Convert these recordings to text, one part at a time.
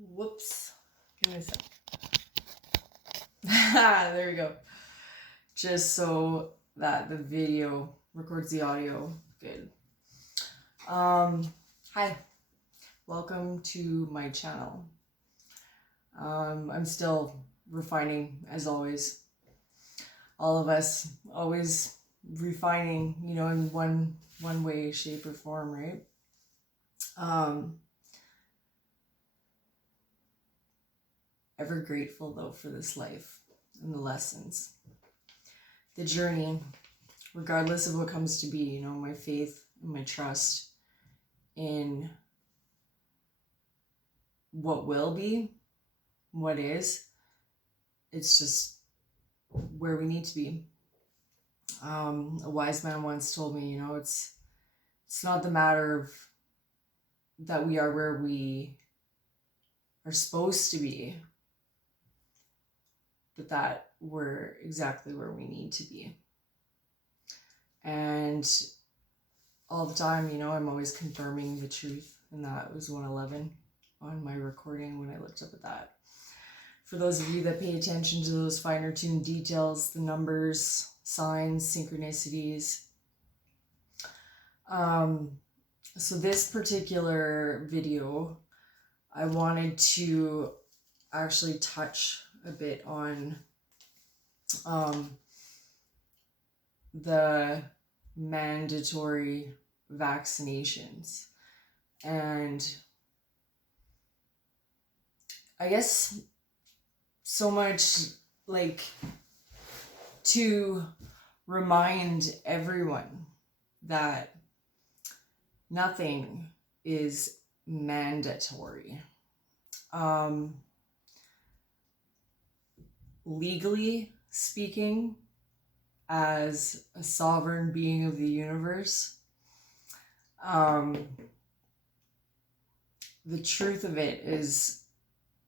Whoops. Give me a sec. There we go. Just so that the video records the audio good. Hi. Welcome to my channel. I'm still refining, as always. All of us always refining, in one way, shape, or form, right? Ever grateful though for this life and the lessons, the journey, regardless of what comes to be, my faith and my trust in what will be, what is. It's just where we need to be. A wise man once told me, it's not the matter of that we are where we are supposed to be, but that we're exactly where we need to be. And all the time, I'm always confirming the truth, and that was 111 on my recording when I looked up at that. For those of you that pay attention to those finer tuned details, the numbers, signs, synchronicities. So this particular video, I wanted to actually touch a bit on the mandatory vaccinations. And I guess so much like to remind everyone that nothing is mandatory. Legally speaking, as a sovereign being of the universe, the truth of it is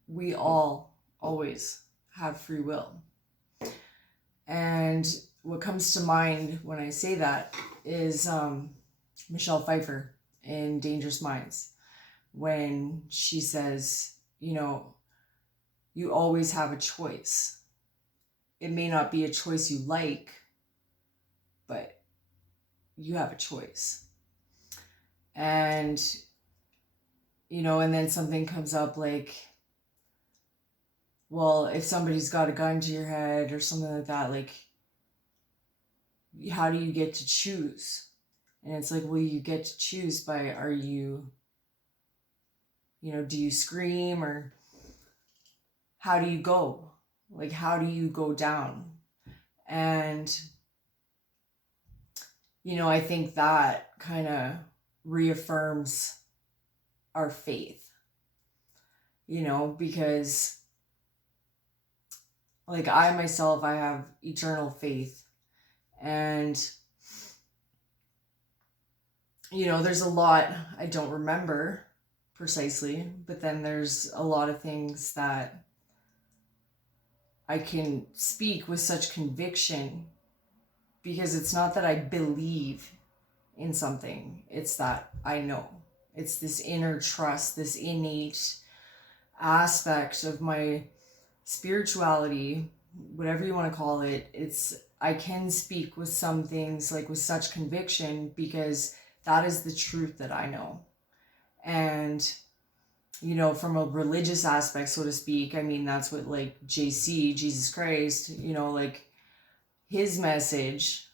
we all always have free will. And what comes to mind when I say that is Michelle Pfeiffer in Dangerous Minds, when she says, you always have a choice. It may not be a choice you like, but you have a choice. And, and then something comes up like, well, if somebody's got a gun to your head or something like that, like, how do you get to choose? And it's like, well, you get to choose by, are you, do you scream, or how do you go? Like, how do you go down? And, I think that kind of reaffirms our faith, because like I myself, I have eternal faith. And, there's a lot I don't remember precisely, but then there's a lot of things that I can speak with such conviction, because it's not that I believe in something, it's that I know. It's this inner trust, this innate aspect of my spirituality, whatever you want to call it. I can speak with some things like with such conviction, because that is the truth that I know. And from a religious aspect, so to speak, I mean, that's what like JC, Jesus Christ, like his message,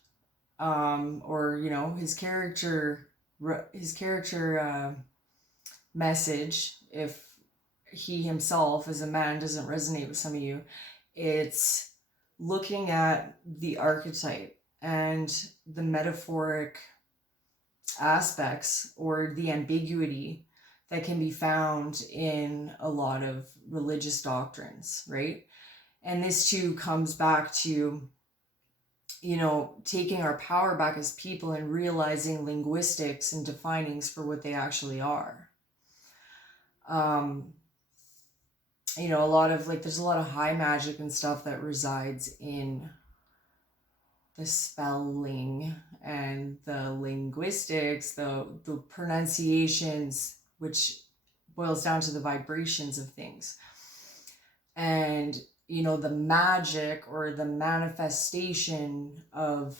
or, his character message, if he himself as a man doesn't resonate with some of you, it's looking at the archetype and the metaphoric aspects or the ambiguity that can be found in a lot of religious doctrines, right? And this too comes back to, taking our power back as people and realizing linguistics and definings for what they actually are. A lot of there's a lot of high magic and stuff that resides in the spelling and the linguistics, the pronunciations, which boils down to the vibrations of things. And, you know, the magic or the manifestation of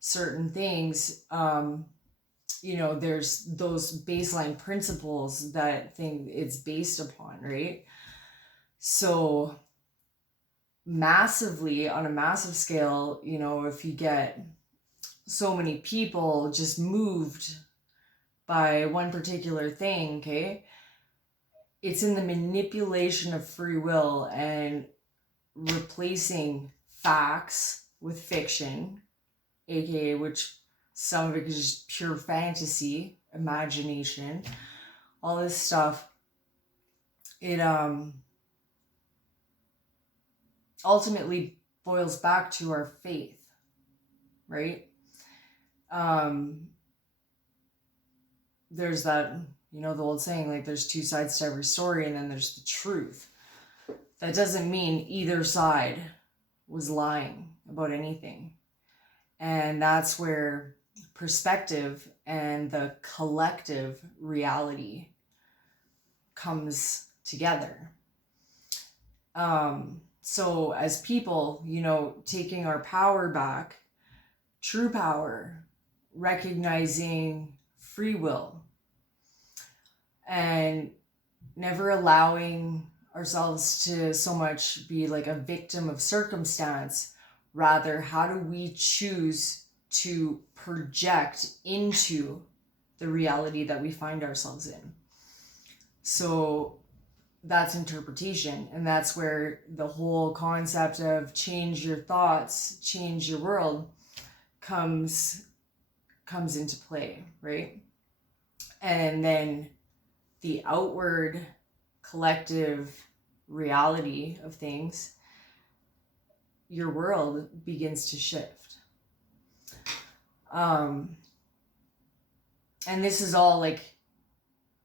certain things, you know, there's those baseline principles that thing it's based upon, right? So massively, on a massive scale, you know, if you get so many people just moved by one particular thing, okay, it's in the manipulation of free will and replacing facts with fiction, aka which some of it is just pure fantasy, imagination, all this stuff. It ultimately boils back to our faith, right? There's that, you know, the old saying, like, there's two sides to every story, and then there's the truth. That doesn't mean either side was lying about anything. And that's where perspective and the collective reality comes together. So as people, you know, taking our power back, true power, recognizing free will, and never allowing ourselves to so much be like a victim of circumstance. Rather, how do we choose to project into the reality that we find ourselves in? So that's interpretation, and that's where the whole concept of change your thoughts, change your world comes into play, right? And then the outward collective reality of things, your world begins to shift. And this is all like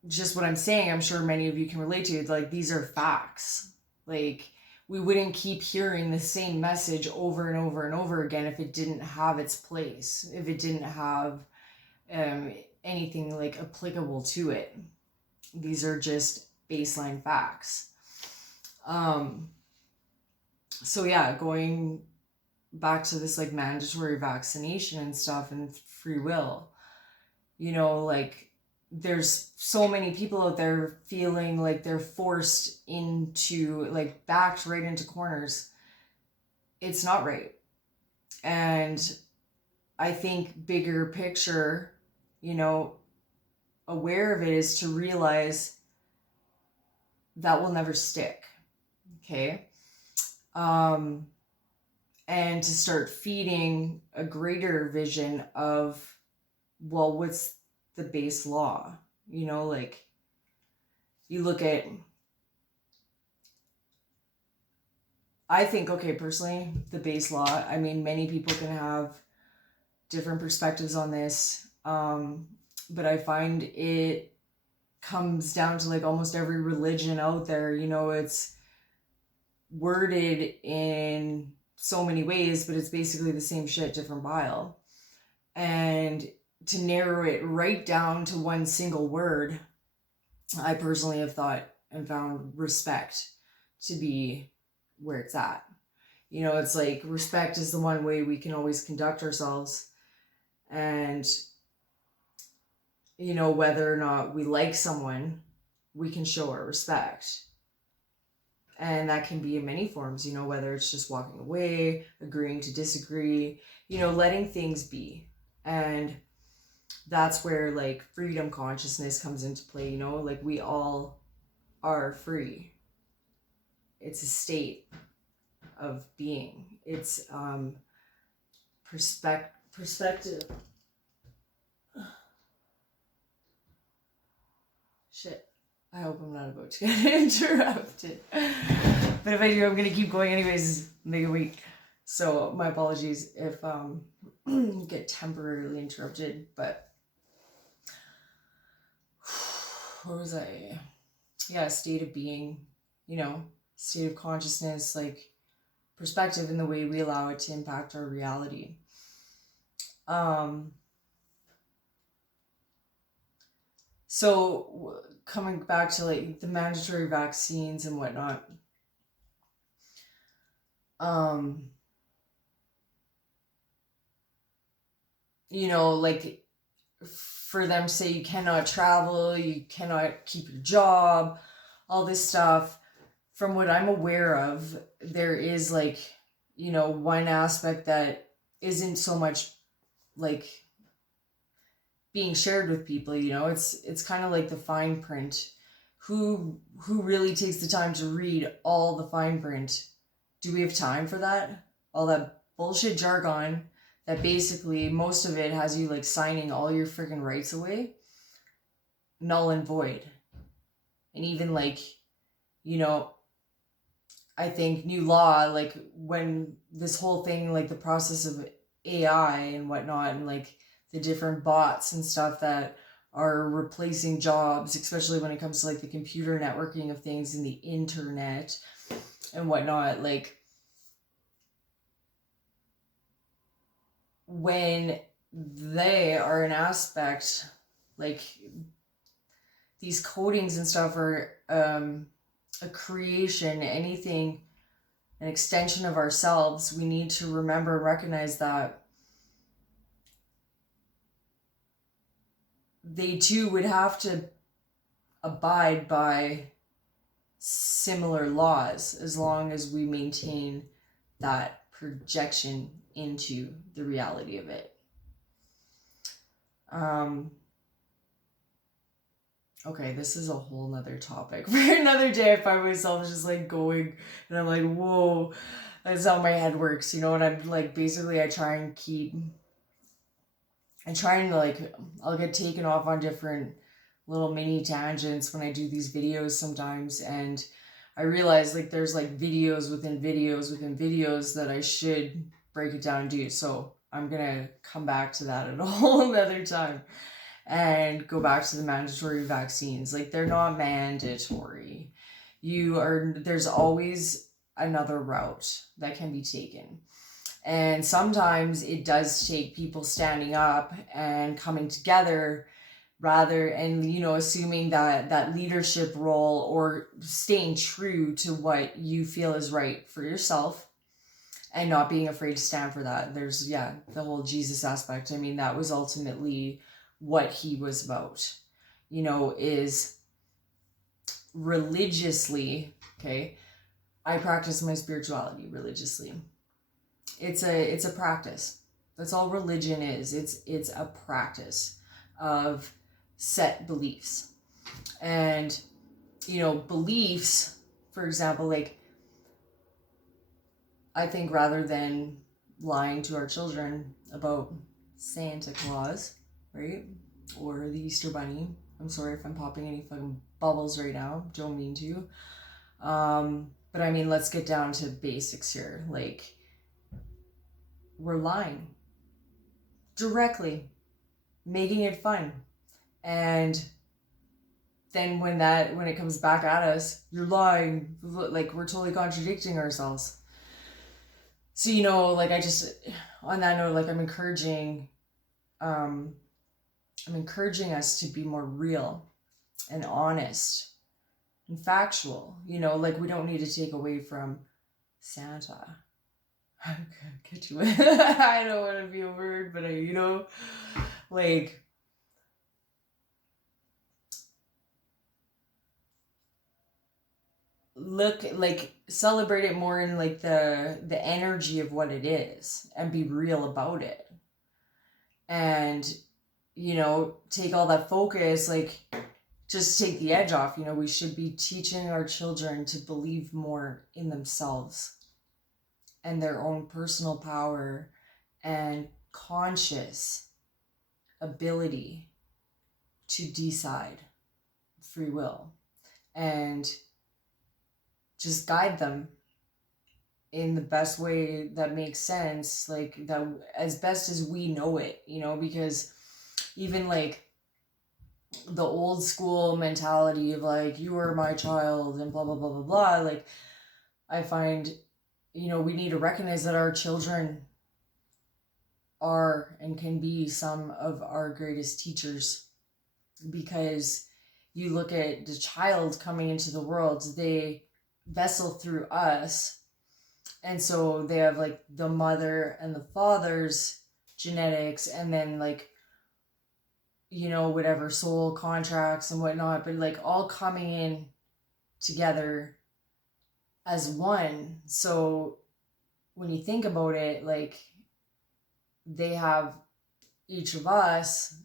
just what I'm saying. I'm sure many of you can relate to it. Like, these are facts. Like, we wouldn't keep hearing the same message over and over and over again if it didn't have its place, if it didn't have anything like applicable to it. These are just baseline facts. So yeah, going back to this like mandatory vaccination and stuff and free will, you know, like, there's so many people out there feeling like they're forced into, like, backed right into corners. It's not right. And I think bigger picture, you know, aware of it is to realize that will never stick. Okay. And to start feeding a greater vision of, well, what's the base law? You know, like, you look at, I think, okay, personally, the base law, I mean, many people can have different perspectives on this, but I find it comes down to like almost every religion out there. You know, it's worded in so many ways, but it's basically the same shit, different bile. And to narrow it right down to one single word, I personally have thought and found respect to be where it's at. You know, it's like respect is the one way we can always conduct ourselves. And, you know, whether or not we like someone, we can show our respect. And that can be in many forms, you know, whether it's just walking away, agreeing to disagree, you know, letting things be. And that's where like freedom consciousness comes into play, you know, like we all are free. It's a state of being. It's perspective. Shit. I hope I'm not about to get interrupted. But if I do, I'm going to keep going anyways, make a week. So my apologies if get temporarily interrupted. But where was I? Yeah, state of being, you know, state of consciousness, like perspective in the way we allow it to impact our reality. So coming back to like the mandatory vaccines and whatnot, you know, like for them to say you cannot travel, you cannot keep your job, all this stuff. From what I'm aware of, there is like, you know, one aspect that isn't so much like being shared with people, you know. It's kind of like the fine print. Who really takes the time to read all the fine print? Do we have time for that? All that bullshit jargon that basically most of it has you like signing all your freaking rights away, null and void. And even like, you know, I think new law, like when this whole thing, like the process of AI and whatnot, and like the different bots and stuff that are replacing jobs, especially when it comes to like the computer networking of things and the internet and whatnot, like when they are an aspect, like these coatings and stuff are a creation, anything, an extension of ourselves, we need to remember and recognize that they too would have to abide by similar laws as long as we maintain that projection into the reality of it. Okay, this is a whole nother topic for another day. I find myself just like going and I'm like, whoa, that's how my head works, you know. And I'm like, basically I try and like, I'll get taken off on different little mini tangents when I do these videos sometimes, and I realize like there's like videos within videos within videos that I should break it down and do. So I'm gonna come back to that at a whole other time and go back to the mandatory vaccines. Like, they're not mandatory. There's always another route that can be taken. And sometimes it does take people standing up and coming together and, you know, assuming that leadership role or staying true to what you feel is right for yourself and not being afraid to stand for that. There's, the whole Jesus aspect. I mean, that was ultimately what he was about, you know, is religiously, okay, I practice my spirituality religiously. It's a practice. That's all religion is. It's a practice of set beliefs. And, you know, beliefs, for example, like, I think rather than lying to our children about Santa Claus, right, or the Easter Bunny, I'm sorry if I'm popping any fucking bubbles right now, don't mean to, but I mean, let's get down to basics here. Like, we're lying directly, making it fun, and then when it comes back at us, you're lying, like, we're totally contradicting ourselves. So, you know, like, I just, on that note, like, I'm encouraging us to be more real and honest and factual. You know, like, we don't need to take away from Santa. I'm gonna get you. I don't want to be a word, but you know, like, look, like, celebrate it more in like the energy of what it is and be real about it. And, you know, take all that focus, like, just take the edge off. You know, we should be teaching our children to believe more in themselves and their own personal power and conscious ability to decide, free will, and just guide them in the best way that makes sense, like, that as best as we know it, you know, because even like the old school mentality of like, you are my child and blah blah blah blah blah, like, I find, you know, we need to recognize that our children are and can be some of our greatest teachers, because you look at the child coming into the world, they vessel through us. And so they have like the mother and the father's genetics, and then like, you know, whatever soul contracts and whatnot, but like all coming in together as one. So when you think about it, like they have each of us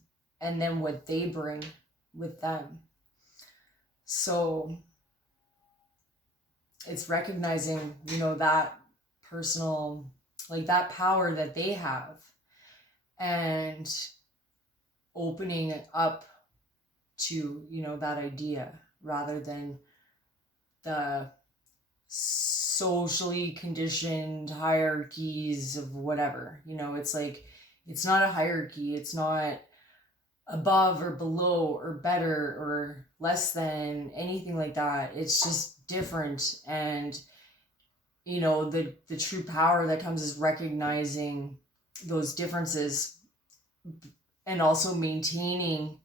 and then what they bring with them. So it's recognizing, you know, that personal, like that power that they have, and opening it up to, you know, that idea rather than the socially conditioned hierarchies of whatever. You know, it's like, it's not a hierarchy. It's not above or below or better or less than, anything like that. It's just different. And, you know, the true power that comes is recognizing those differences, and also maintaining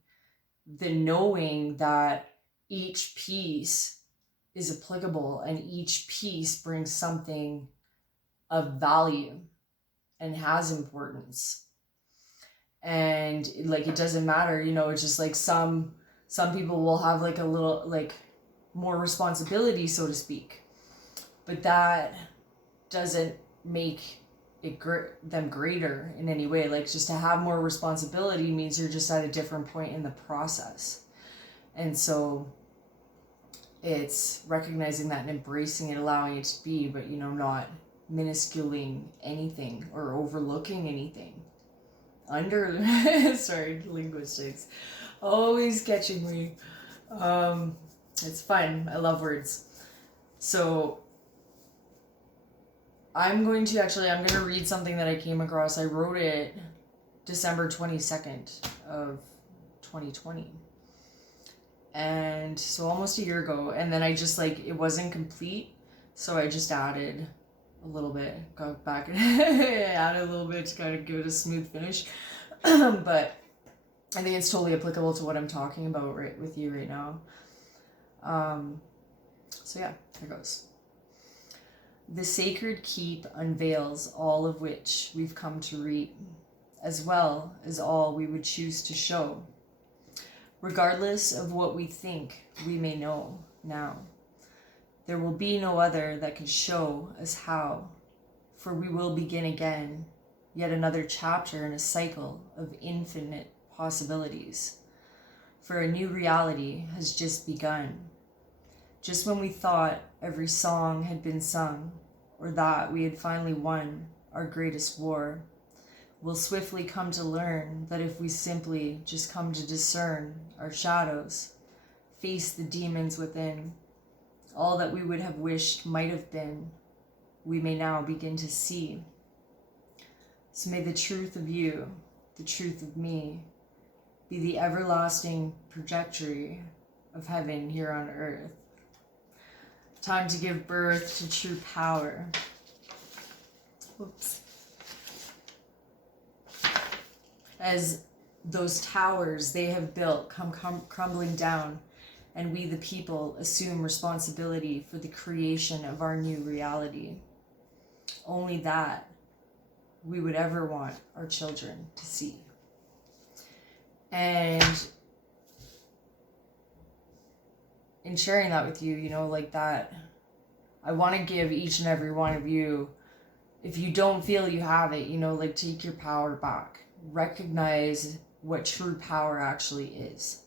the knowing that each piece is applicable and each piece brings something of value and has importance. And like, it doesn't matter, you know, it's just like some people will have like a little like more responsibility, so to speak, but that doesn't make it them greater in any way. Like, just to have more responsibility means you're just at a different point in the process. And so it's recognizing that and embracing it, allowing it to be, but, you know, not minusculing anything or overlooking anything. Sorry, linguistics. Always catching me. It's fun. I love words. So I'm going to read something that I came across. I wrote it December 22nd of 2020. And so almost a year ago. And then I just like, it wasn't complete. So I just added a little bit, got back and added a little bit to kind of give it a smooth finish. But I think it's totally applicable to what I'm talking about right with you right now. So yeah, here goes. The sacred keep unveils all of which we've come to reap, as well as all we would choose to show. Regardless of what we think we may know now, there will be no other that can show us how, for we will begin again, yet another chapter in a cycle of infinite possibilities. For a new reality has just begun. Just when we thought every song had been sung, or that we had finally won our greatest war, we'll swiftly come to learn that if we simply just come to discern our shadows, face the demons within, all that we would have wished might have been, we may now begin to see. So may the truth of you, the truth of me, be the everlasting trajectory of heaven here on earth. Time to give birth to true power. Whoops. As those towers they have built come crumbling down, and we the people assume responsibility for the creation of our new reality. Only that we would ever want our children to see. And in sharing that with you, you know, like that, I want to give each and every one of you, if you don't feel you have it, you know, like, take your power back. Recognize what true power actually is.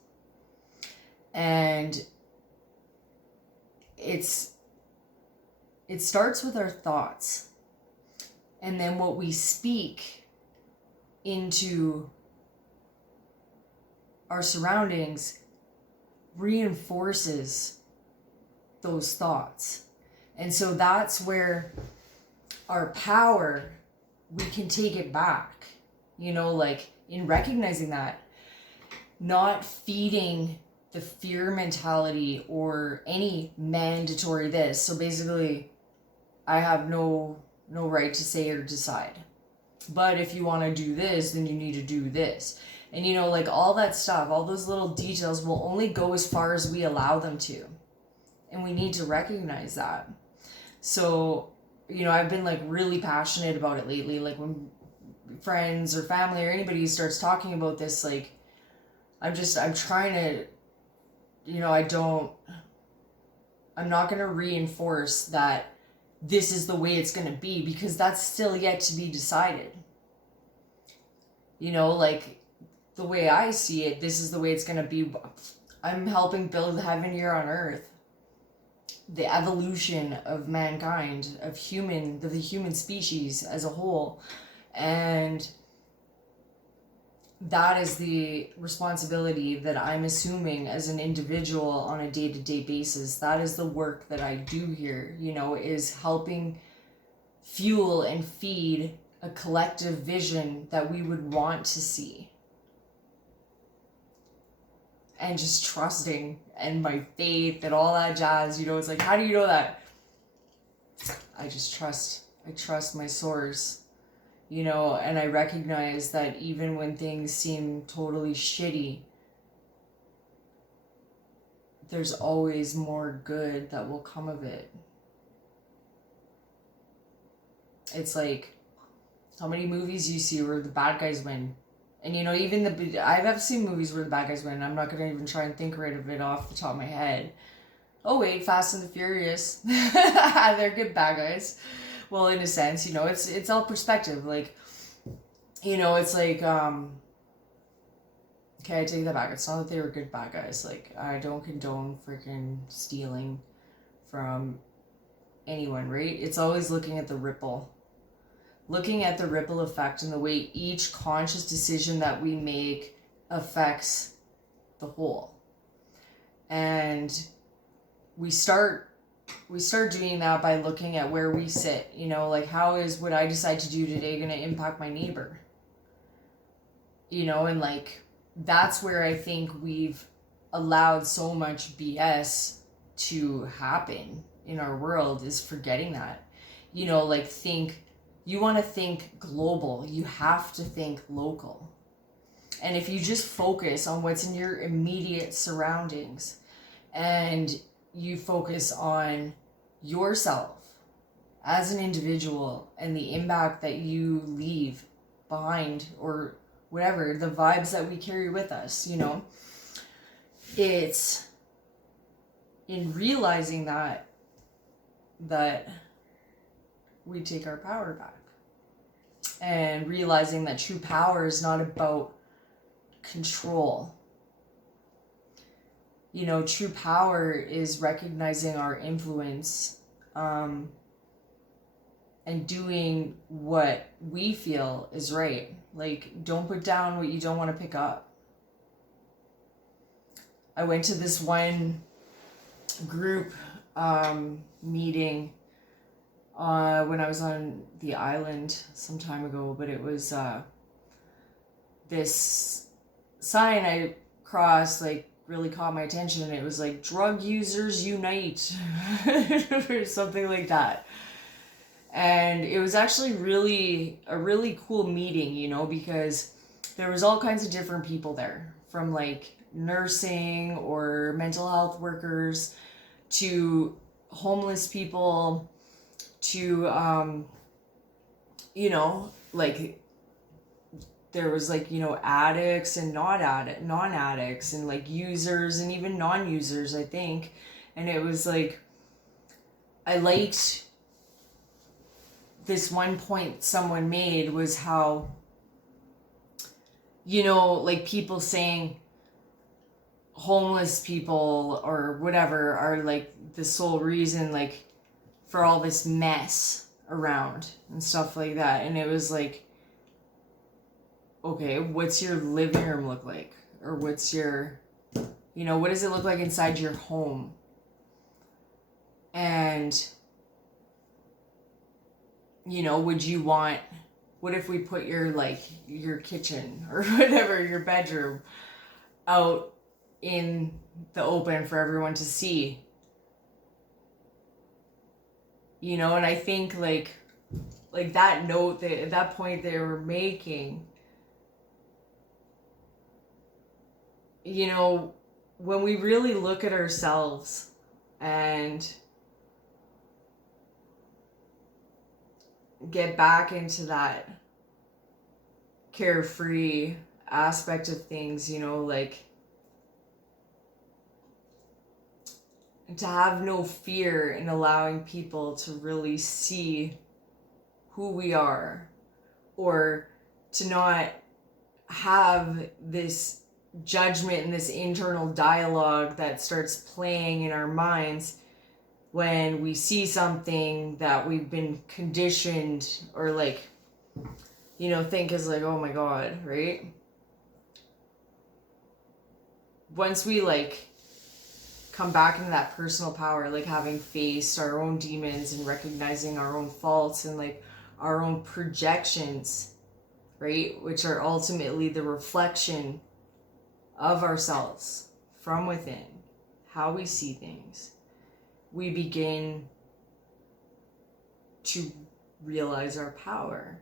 And it starts with our thoughts. And then what we speak into our surroundings reinforces those thoughts. And so that's where our power, we can take it back, you know, like in recognizing that, not feeding the fear mentality or any mandatory this. So basically, I have no right to say or decide. But if you want to do this, then you need to do this. And, you know, like all that stuff, all those little details will only go as far as we allow them to. And we need to recognize that. So, you know, I've been like really passionate about it lately. Like when friends or family or anybody starts talking about this, like, I'm trying to, you know, I'm not going to reinforce that this is the way it's going to be, because that's still yet to be decided. You know, like the way I see it, this is the way it's going to be. I'm helping build heaven here on earth. The evolution of mankind, of the human species as a whole. And that is the responsibility that I'm assuming as an individual on a day-to-day basis. That is the work that I do here, you know, is helping fuel and feed a collective vision that we would want to see. And just trusting and my faith and all that jazz, you know, it's like, how do you know that? I trust my source. You know, and I recognize that even when things seem totally shitty, there's always more good that will come of it. It's like, how many movies you see where the bad guys win? And, you know, even I've seen movies where the bad guys win. I'm not going to even try and think right of it off the top of my head. Oh, wait, Fast and the Furious. They're good bad guys. Well, in a sense, you know, it's all perspective. Like, you know, it's like, okay, I take that back. It's not that they were good bad guys. Like, I don't condone freaking stealing from anyone, right? It's always looking at the ripple effect and the way each conscious decision that we make affects the whole. And we start doing that by looking at where we sit, you know, like how is what I decide to do today going to impact my neighbor? You know, and like, that's where I think we've allowed so much BS to happen in our world, is forgetting that. You know, like you want to think global, you have to think local. And if you just focus on what's in your immediate surroundings and you focus on yourself as an individual and the impact that you leave behind, or whatever, the vibes that we carry with us, you know, it's in realizing that we take our power back, and realizing that true power is not about control. You know, true power is recognizing our influence, and doing what we feel is right. Like, don't put down what you don't want to pick up. I went to this one group meeting when I was on the island some time ago, but it was this sign I crossed, like, really caught my attention, and it was like, drug users unite, or something like that. And it was actually a really cool meeting, you know, because there was all kinds of different people there, from like nursing or mental health workers to homeless people to you know, like, there was like, you know, addicts and non-addicts, and like users and even non-users, I think. And it was like, I liked this one point someone made, was how, you know, like, people saying homeless people or whatever are like the sole reason, like, for all this mess around and stuff like that. And it was like, okay, what's your living room look like? Or what's your, you know, what does it look like inside your home? And, you know, what if we put your kitchen or whatever, your bedroom, out in the open for everyone to see? You know, and I think like that note, that point they were making, you know, when we really look at ourselves and get back into that carefree aspect of things, you know, like to have no fear in allowing people to really see who we are, or to not have this judgment and this internal dialogue that starts playing in our minds when we see something that we've been conditioned or like, you know, think is like, oh my God, right? Once we like come back into that personal power, like having faced our own demons and recognizing our own faults and like our own projections, right? Which are ultimately the reflection of ourselves from within, how we see things. We begin to realize our power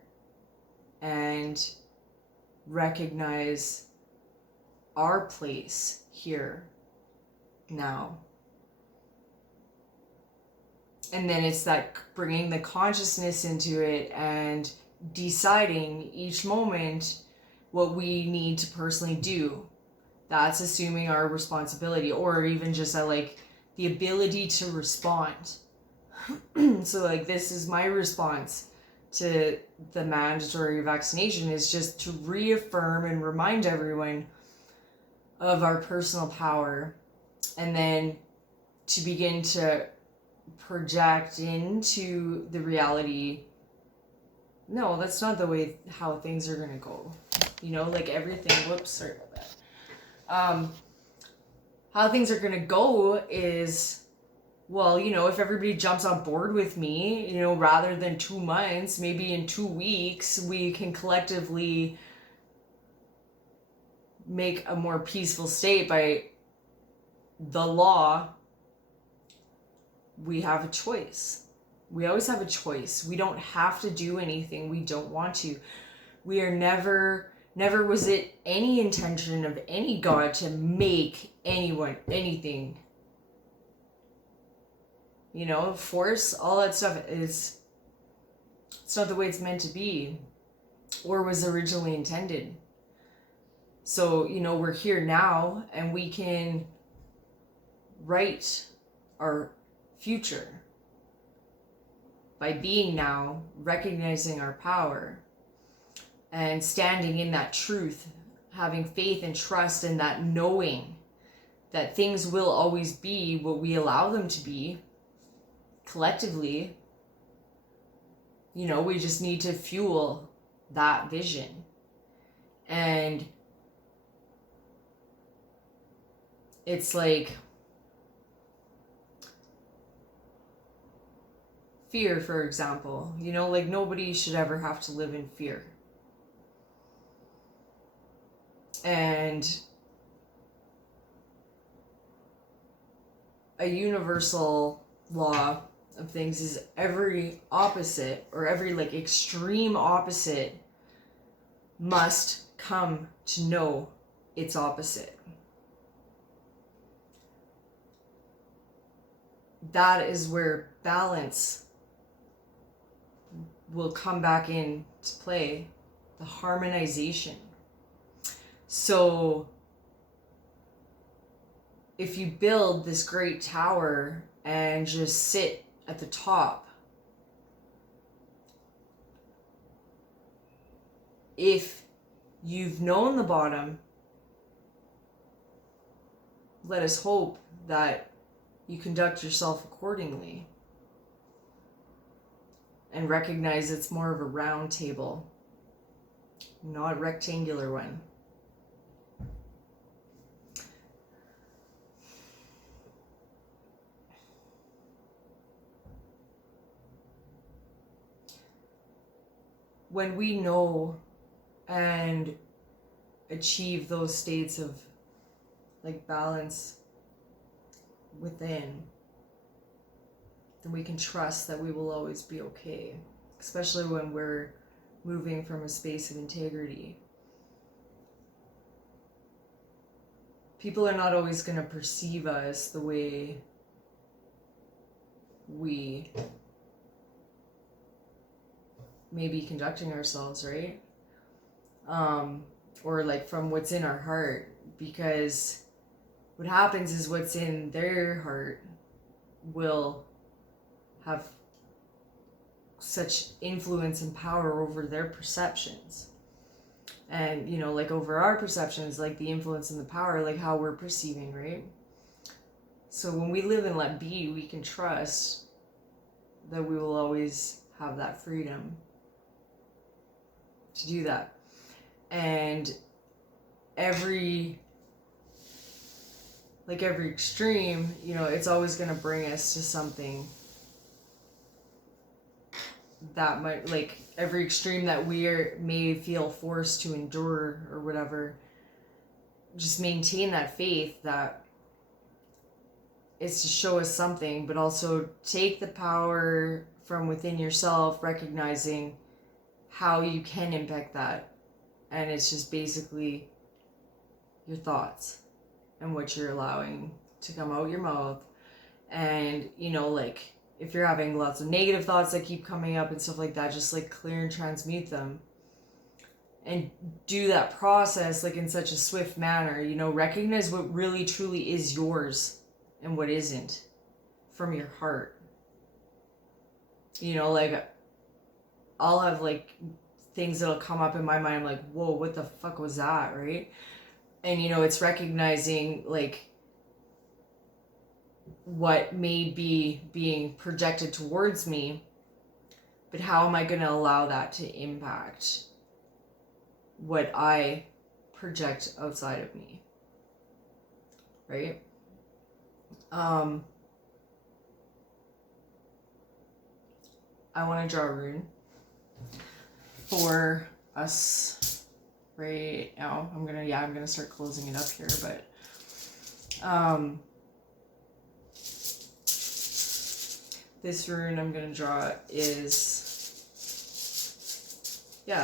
and recognize our place here now. And then it's that bringing the consciousness into it and deciding each moment what we need to personally do. That's assuming our responsibility, or even just like the ability to respond. So like, this is my response to the mandatory vaccination, is just to reaffirm and remind everyone of our personal power, and then to begin to project into the reality, no, that's not the way how things are gonna go. You know, like everything, whoops, sorry about that. How things are gonna go is, well, you know, if everybody jumps on board with me, you know, rather than 2 months, maybe in 2 weeks, we can collectively make a more peaceful state by the law. We have a choice. We always have a choice. We don't have to do anything we don't want to. We are never was it any intention of any God to make anyone anything. You know, force, all that stuff it's not the way it's meant to be or was originally intended. So, you know, we're here now and we can write our future by being now, recognizing our power and standing in that truth, having faith and trust in that, knowing that things will always be what we allow them to be collectively. You know, we just need to fuel that vision. And it's like fear, for example. You know, like nobody should ever have to live in fear. And a universal law of things is every opposite, or every like extreme opposite, must come to know its opposite. That is where balance will come back into play, the harmonization. So if you build this great tower and just sit at the top, if you've known the bottom, let us hope that you conduct yourself accordingly and recognize it's more of a round table, not a rectangular one. When we know and achieve those states of like balance within, then we can trust that we will always be okay, especially when we're moving from a space of integrity. people are not always going to perceive us the way we may be conducting ourselves, right? Or like from what's in our heart, because what happens is what's in their heart will have such influence and power over their perceptions. And, you know, like over our perceptions, like the influence and the power, like how we're perceiving, right? So when we live and let be, we can trust that we will always have that freedom to do that. And every extreme, you know, it's always going to bring us to something that might, like every extreme that may feel forced to endure or whatever, just maintain that faith that it's to show us something, but also take the power from within yourself, recognizing how you can impact that. And it's just basically your thoughts and what you're allowing to come out your mouth. And, you know, like if you're having lots of negative thoughts that keep coming up and stuff like that, just like clear and transmute them. And do that process like in such a swift manner, you know, recognize what really truly is yours and what isn't from your heart. You know, like I'll have like things that'll come up in my mind. I'm like, whoa, what the fuck was that, right? And, you know, it's recognizing like what may be being projected towards me, but how am I going to allow that to impact what I project outside of me, right? I want to draw a rune for us right now. I'm gonna start closing it up here, but this rune I'm gonna draw is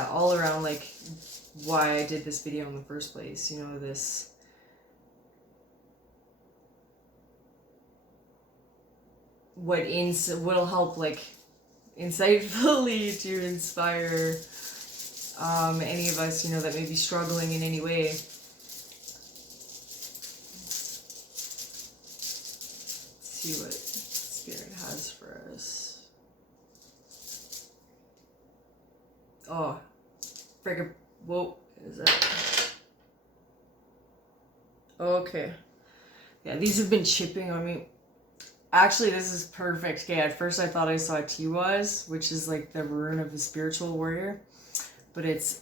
all around like why I did this video in the first place. You know, this what'll help like insightfully to inspire any of us, you know, that may be struggling in any way. Let's see what Spirit has for us. Oh, friggin', whoa, is that? Okay. Yeah, these have been chipping on me. Actually, this is perfect. Okay, at first I thought I saw Tiwaz, which is like the rune of the spiritual warrior. But it's,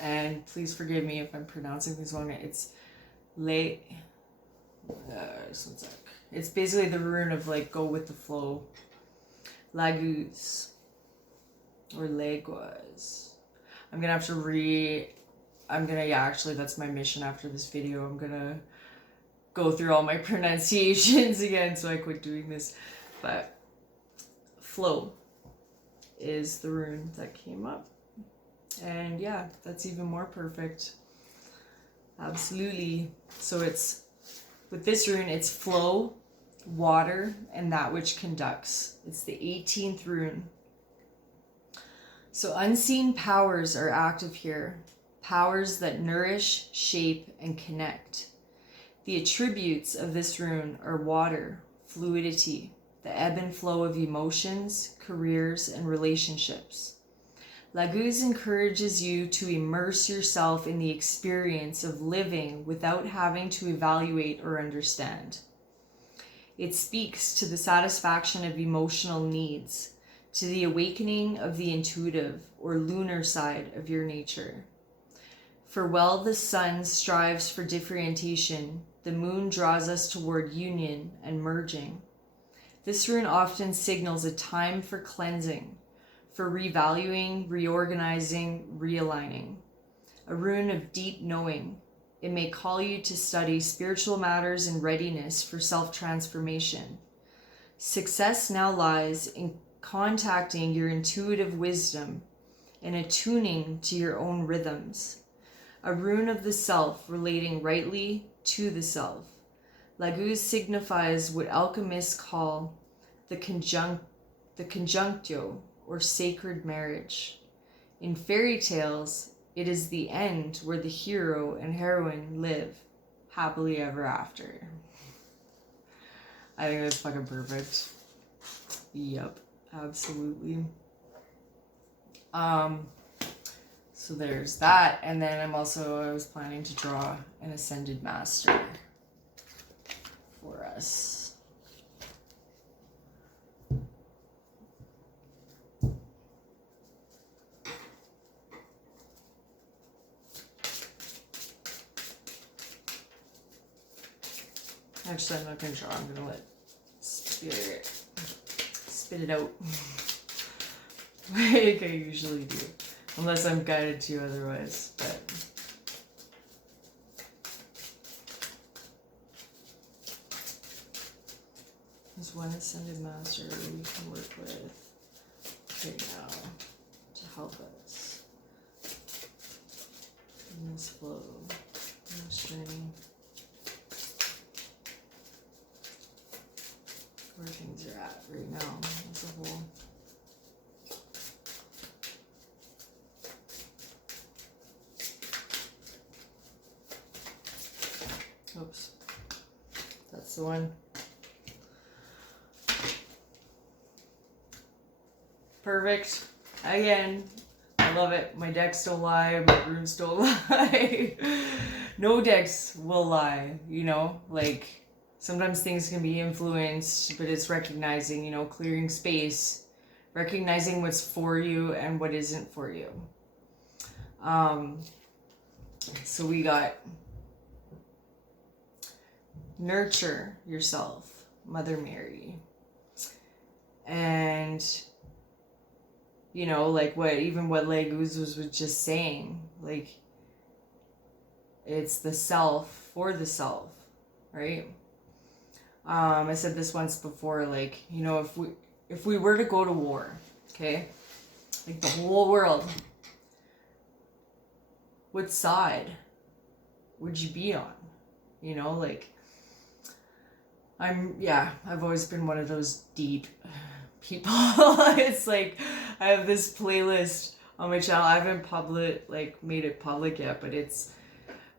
and please forgive me if I'm pronouncing things wrong. It's just one sec. It's basically the rune of like go with the flow. Laguz. Or Leguaz. I'm gonna have to actually that's my mission after this video. I'm gonna go through all my pronunciations again, so I quit doing this. But flow is the rune that came up, and yeah, that's even more perfect. Absolutely. So it's with this rune, it's flow, water, and that which conducts. It's the 18th rune. So unseen powers are active here, powers that nourish, shape, and connect. The attributes of this rune are water, fluidity, the ebb and flow of emotions, careers, and relationships. Laguz encourages you to immerse yourself in the experience of living without having to evaluate or understand. It speaks to the satisfaction of emotional needs, to the awakening of the intuitive or lunar side of your nature. For while the sun strives for differentiation, the moon draws us toward union and merging. This rune often signals a time for cleansing, for revaluing, reorganizing, realigning. A rune of deep knowing. It may call you to study spiritual matters in readiness for self-transformation. Success now lies in contacting your intuitive wisdom and attuning to your own rhythms. a rune of the self relating rightly to the self. Lagus signifies what alchemists call the conjunctio, or sacred marriage. In fairy tales, it is the end where the hero and heroine live happily ever after. I think that's fucking perfect. Yep, absolutely. So there's that, and then I was planning to draw an ascended master for us. Actually, I'm not going to draw. I'm going to let spit it out like I usually do. Unless I'm guided to otherwise. But there's one ascended master we can work with right now to help us in this flow, in this journey. Where things are at right now as a whole. Oops. That's the one. Perfect. Again, I love it. My decks don't lie. My runes don't lie. No decks will lie, you know? Like, sometimes things can be influenced, but it's recognizing, you know, clearing space, recognizing what's for you and what isn't for you. So we got nurture yourself, Mother Mary. And, you know, like what Leguz was just saying, like, it's the self for the self, right? I said this once before, like, you know, if we were to go to war, okay, like the whole world, what side would you be on? You know, like, I've always been one of those deep people. It's like, I have this playlist on my channel. I haven't made it public yet, but it's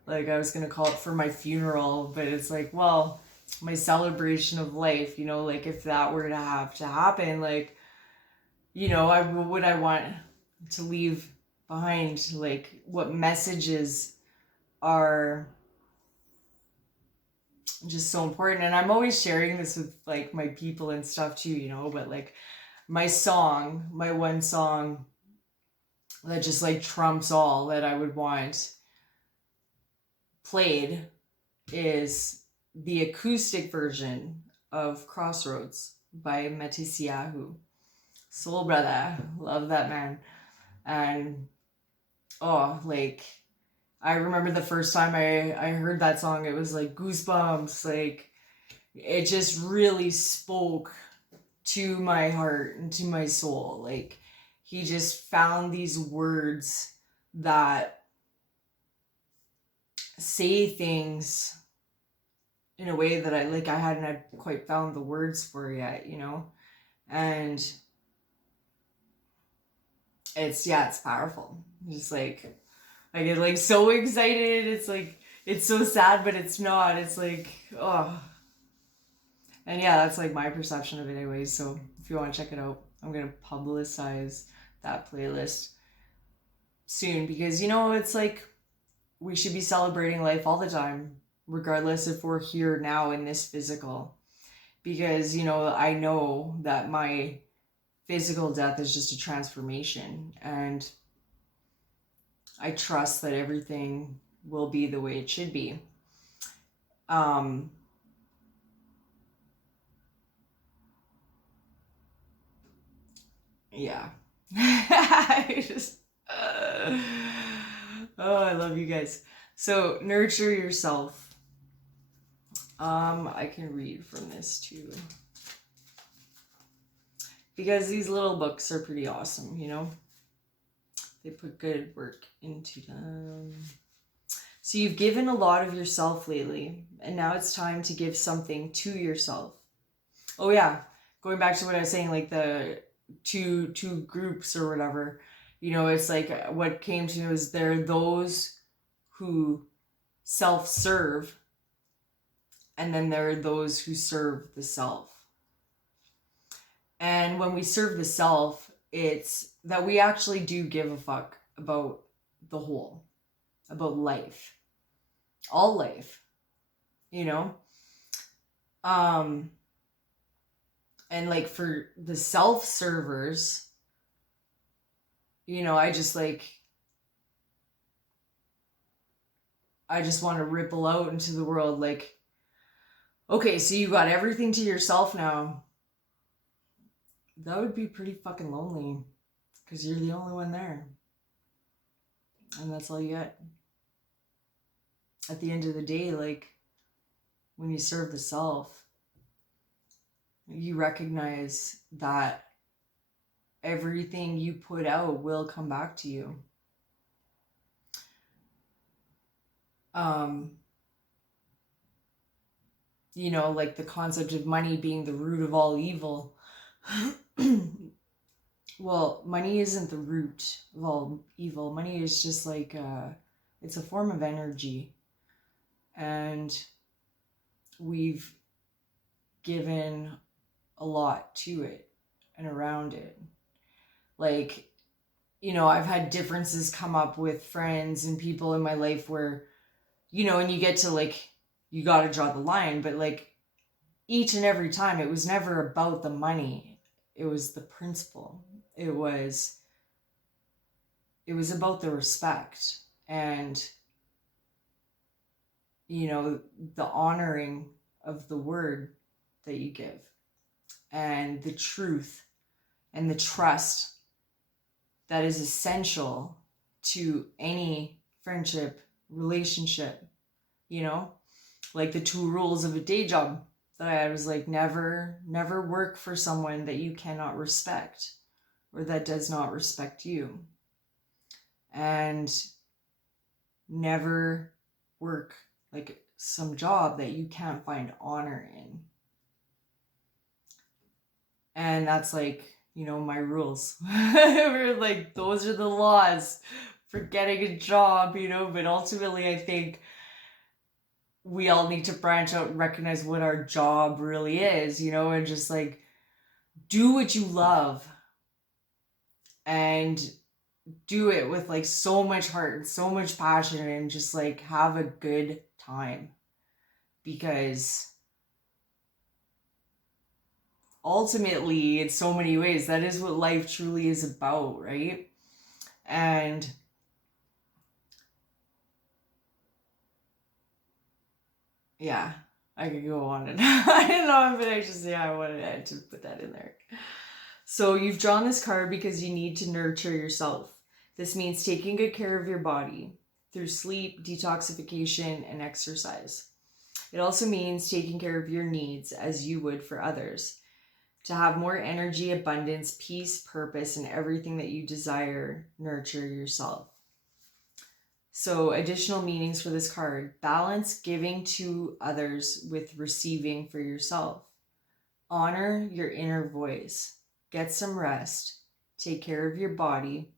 like, I was gonna call it for my funeral, but it's like, well, my celebration of life, you know, like, if that were to have to happen, like, you know, what would I want to leave behind? Like, what messages are just so important? And I'm always sharing this with, like, my people and stuff too, you know, but like, my one song that just like trumps all that I would want played is the acoustic version of Crossroads by Metisiahu. Soul brother, love that man. And like, I remember the first time I heard that song, it was like goosebumps. Like, it just really spoke to my heart and to my soul. Like, he just found these words that say things in a way that I hadn't quite found the words for yet, you know? And it's powerful. Just like, I get like so excited. It's like, it's so sad, but it's not. It's like, oh. And yeah, that's like my perception of it anyways. So if you want to check it out, I'm going to publicize that playlist soon, because, you know, it's like, we should be celebrating life all the time, regardless if we're here now in this physical. Because, you know, I know that my physical death is just a transformation, and I trust that everything will be the way it should be. Yeah. I love you guys. So, nurture yourself. I can read from this too, because these little books are pretty awesome, you know? They put good work into them. So you've given a lot of yourself lately, and now it's time to give something to yourself. Oh yeah, going back to what I was saying, like the two groups or whatever, you know, it's like what came to me was there are those who self-serve, and then there are those who serve the self. And when we serve the self, it's that we actually do give a fuck about the whole, about life, all life, you know? And like for the self-servers, you know, I just want to ripple out into the world like, okay, so you got everything to yourself now. That would be pretty fucking lonely because you're the only one there. And that's all you get. At the end of the day, like when you serve the self, you recognize that everything you put out will come back to you. You know, like the concept of money being the root of all evil. Well, money isn't the root of all evil. Money is just like, it's a form of energy. And we've given a lot to it and around it. Like, you know, I've had differences come up with friends and people in my life where, you know, and you get to like, you got to draw the line, but like each and every time it was never about the money. It was the principle. It was about the respect and, you know, the honoring of the word that you give and the truth and the trust that is essential to any friendship, relationship, you know, like the 2 rules of a day job that I was like, never work for someone that you cannot respect or that does not respect you. And never work like some job that you can't find honor in. And that's like, you know, my rules. Like, those are the laws for getting a job, you know, but ultimately I think we all need to branch out and recognize what our job really is, you know, and just like do what you love and do it with like so much heart and so much passion and just like have a good time, because ultimately in so many ways that is what life truly is about, right? And yeah, I could go on and I don't know, but I wanted to put that in there. So you've drawn this card because you need to nurture yourself. This means taking good care of your body through sleep, detoxification, and exercise. It also means taking care of your needs as you would for others. To have more energy, abundance, peace, purpose, and everything that you desire, nurture yourself. So additional meanings for this card: balance giving to others with receiving for yourself. Honor your inner voice. Get some rest. Take care of your body.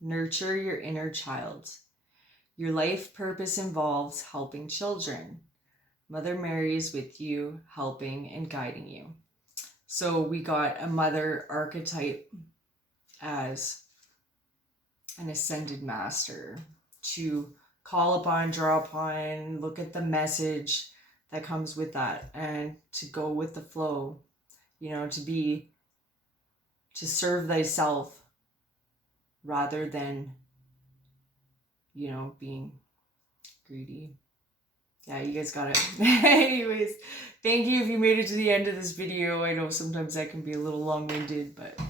Nurture your inner child. Your life purpose involves helping children. Mother Mary is with you, helping and guiding you. So we got a mother archetype as an ascended master to call upon, draw upon, look at the message that comes with that, and to go with the flow, you know, to serve thyself rather than, you know, being greedy. Yeah, you guys got it. Anyways, thank you if you made it to the end of this video. I know sometimes that can be a little long-winded, but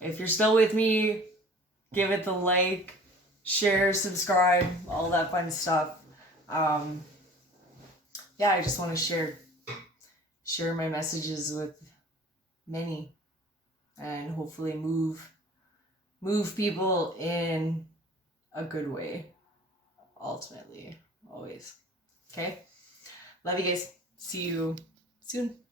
if you're still with me, give it the like, share, subscribe, all that fun stuff. Yeah, I just want to share my messages with many and hopefully move people in a good way, ultimately. always. Okay? Love you guys. See you soon.